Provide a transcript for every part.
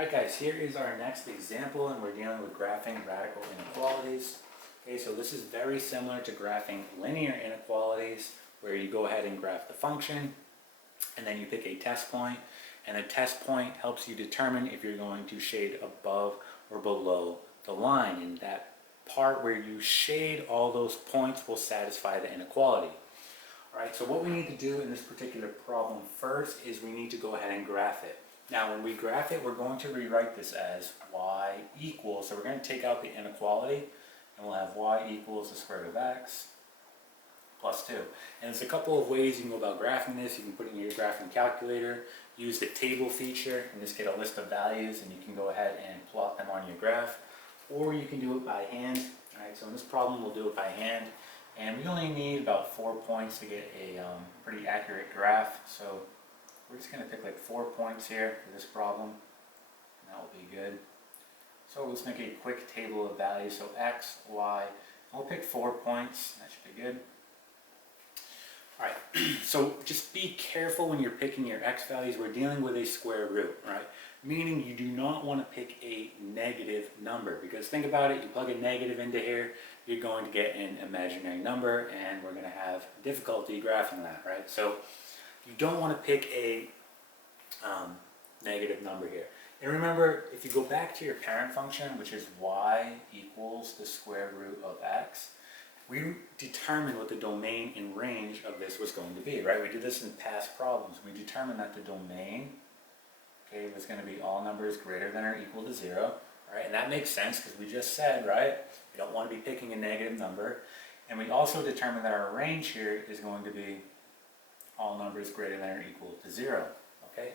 Alright guys, here is our next example, and we're dealing with graphing radical inequalities. Okay, so this is very similar to graphing linear inequalities, where you go ahead and graph the function, and then you pick a test point, and a test point helps you determine if you're going to shade above or below the line, and that part where you shade all those points will satisfy the inequality. Alright, so what we need to do in this particular problem first is we need to go ahead and graph it. Now when we graph it, we're going to rewrite this as y equals, so we're going to take out the inequality, and we'll have y equals the square root of x plus 2. And there's a couple of ways you can go about graphing this. You can put it in your graphing calculator, use the table feature, and just get a list of values, and you can go ahead and plot them on your graph. Or you can do it by hand. Alright, so in this problem we'll do it by hand. And we only need about 4 points to get a pretty accurate graph. So we're just going to pick like 4 points here for this problem, and that will be good. So let's make a quick table of values. So x, y, we'll pick 4 points. That should be good. Alright, so just be careful when you're picking your x values. We're dealing with a square root, right? Meaning you do not want to pick a negative number, because think about it, you plug a negative into here, you're going to get an imaginary number, and we're going to have difficulty graphing that, right? So you don't want to pick a negative number here. And remember, if you go back to your parent function, which is y equals the square root of x, we determined what the domain and range of this was going to be, right? We did this in past problems. We determined that the domain, okay, was going to be all numbers greater than or equal to 0, right? And that makes sense because we just said, right, we don't want to be picking a negative number. And we also determined that our range here is going to be all numbers greater than or equal to 0, okay?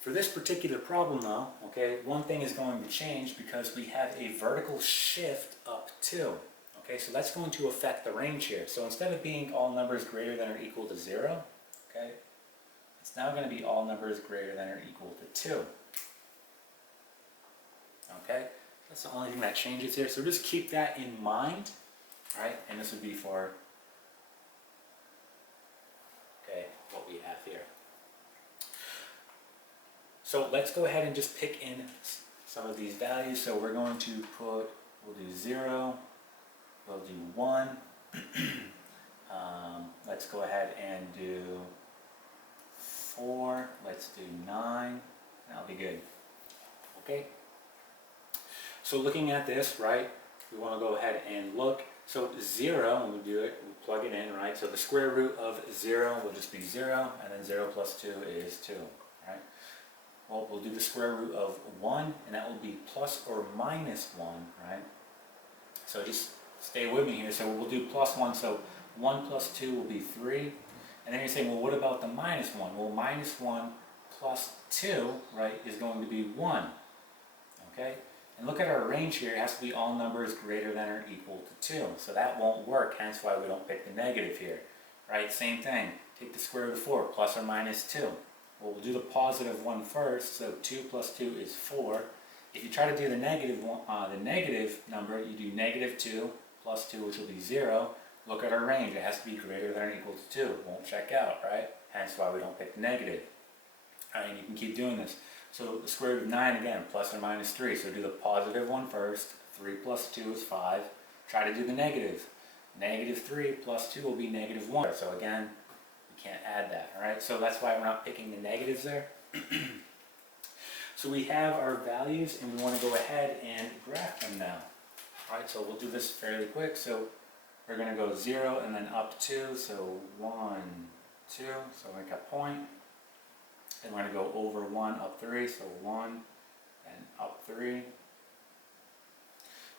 For this particular problem though, okay, one thing is going to change because we have a vertical shift up 2. Okay, so that's going to affect the range here. So instead of being all numbers greater than or equal to 0, okay, it's now going to be all numbers greater than or equal to 2. Okay, that's the only thing that changes here. So just keep that in mind, right? And this would be for, okay, what we have here. So let's go ahead and just pick in some of these values. So we're going to put, we'll do 0. We'll do 1. Let's go ahead and do 4. Let's do 9. That'll be good. Okay? So looking at this, right, we want to go ahead and look. So 0, when we do it, we plug it in, right? So the square root of 0 will just be 0, and then 0 plus 2 is 2, right? Well, we'll do the square root of 1, and that will be plus or minus 1, right? So just stay with me here. So we'll do plus 1. So 1 plus 2 will be 3. And then you're saying, well, what about the minus 1? Well, minus 1 plus 2, right, is going to be 1. Okay? And look at our range here. It has to be all numbers greater than or equal to 2. So that won't work, hence why we don't pick the negative here. Right? Same thing. Take the square root of 4, plus or minus 2. Well, we'll do the positive 1 first. So 2 plus 2 is 4. If you try to do the negative number, you do negative 2 plus 2, which will be 0. Look at our range. It has to be greater than or equal to 2. It won't check out, right? Hence why we don't pick the negative. All right, and you can keep doing this. So the square root of 9, again, plus or minus 3. So do the positive 1 first. 3 plus 2 is 5. Try to do the negative. Negative 3 plus 2 will be negative 1. So again, we can't add that, all right? So that's why we're not picking the negatives there. So we have our values, and we want to go ahead and graph them now. All right, so we'll do this fairly quick. So we're going to go 0 and then up 2. So 1, 2. So make a point. And we're going to go over 1, up 3. So 1 and up 3. And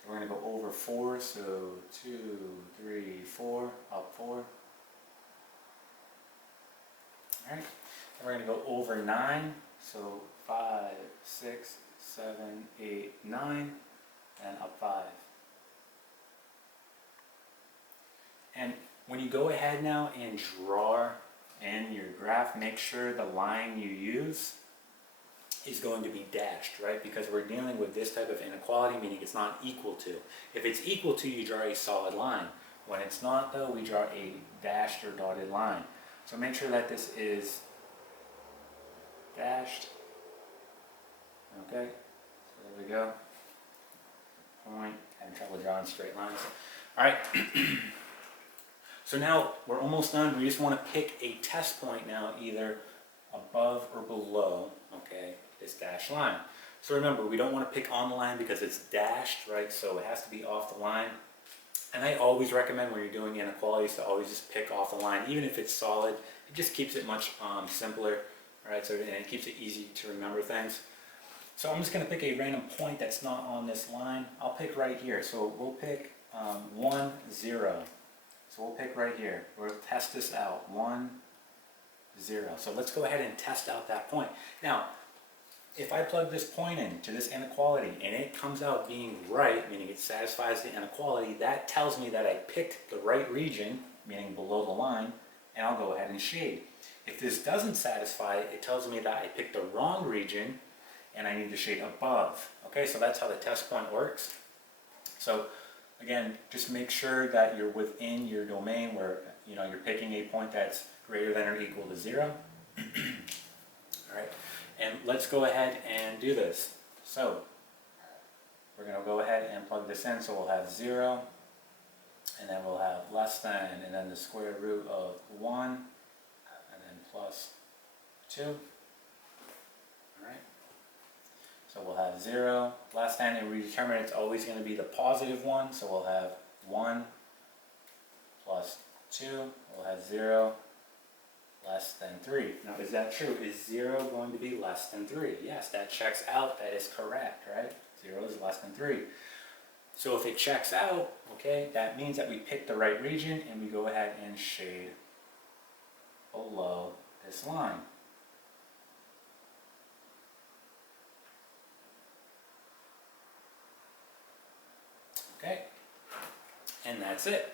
we're going to go over 4. So 2, 3, 4, up 4. All right. And we're going to go over 9. So 5, 6, 7, 8, 9, and up 5. And when you go ahead now and draw in your graph, make sure the line you use is going to be dashed, right? Because we're dealing with this type of inequality, meaning it's not equal to. If it's equal to, you draw a solid line. When it's not, though, we draw a dashed or dotted line. So make sure that this is dashed, Okay, so there we go. Point, having trouble drawing straight lines. All right, so now we're almost done. We just want to pick a test point now, either above or below, okay, this dashed line. So remember, we don't want to pick on the line because it's dashed, right? So it has to be off the line. And I always recommend when you're doing inequalities to always just pick off the line, even if it's solid. It just keeps it much simpler, all right? So and it keeps it easy to remember things. So I'm just going to pick a random point that's not on this line. I'll pick right here. So we'll pick 1, 0. So we'll pick right here. We'll test this out. 1, 0. So let's go ahead and test out that point. Now, if I plug this point into this inequality and it comes out being right, meaning it satisfies the inequality, that tells me that I picked the right region, meaning below the line, and I'll go ahead and shade. If this doesn't satisfy, it tells me that I picked the wrong region and I need to shade above. Okay, so that's how the test point works. So again, just make sure that you're within your domain where you're picking a point that's greater than or equal to 0. All right. And let's go ahead and do this. So we're going to go ahead and plug this in. So we'll have 0, and then we'll have less than, and then the square root of 1, and then plus 2. All right. So we'll have 0, less than, and we determine it's always going to be the positive one. So we'll have 1 plus 2. We'll have 0. Less than 3. Now, is that true? Is 0 going to be less than 3? Yes, that checks out. That is correct, right? 0 is less than 3. So if it checks out, okay, that means that we picked the right region and we go ahead and shade below this line. Okay, and that's it.